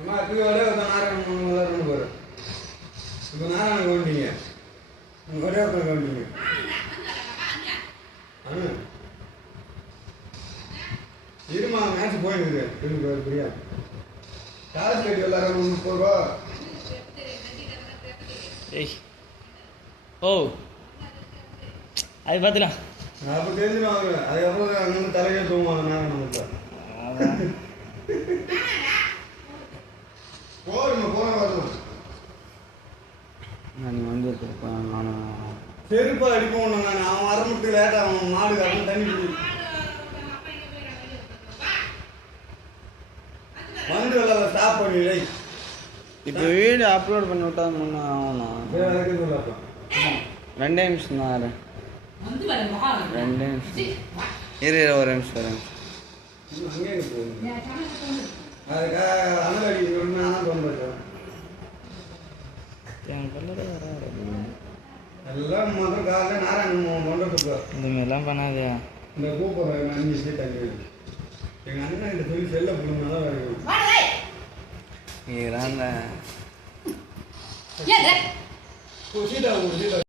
அம்மா இப்படி ஒரே ஒரு நாராயணன் பாரு. இப்போ நாராயணன் கவுண்டிங்க ஒரே ஒரு கவுண்டிங்க இருமா மேட்ச் போயிருக்கு இருக்கு பிரியா காசு கட்டி எல்லாரும் 30 ரூபா. ஏய் ஓ அது பார்த்துலாம் அப்போ தெரிஞ்சிடும் அவங்க அதுக்கப்புறம் அங்கே தலையே தூங்குவாங்க நாராயணன் போகணும் வரணும். நான் வந்து செருப்பா அடிப்போம் நான் அவன் வரமுட்டு லேட்டாக அவன் மாடு அவன் தண்ணி வந்து விளாட ஸ்டாப் பண்ணி இப்போ வீடு அப்லோட் பண்ணி விட்டா முன்னே ஆகணும். 2 நிமிஷம் தான் 2 நிமிஷம் இரு ஒரு நிமிஷம் அங்கே அதுக்காக அமல் அடிக்கணும்னா தோன்றது என் கல்லூரி எல்லாம் முதல் காலையில் நாராயணன் பண்ணுறதுக்கு இந்த மாதிரிலாம் பண்ணாதியா. இந்த கூப்பிட்றேன் அஞ்சு தண்ணி எங்கள் அண்ணன் இந்த சொல்லி செல்ல பிள்ளைங்க தான் வேறு நீ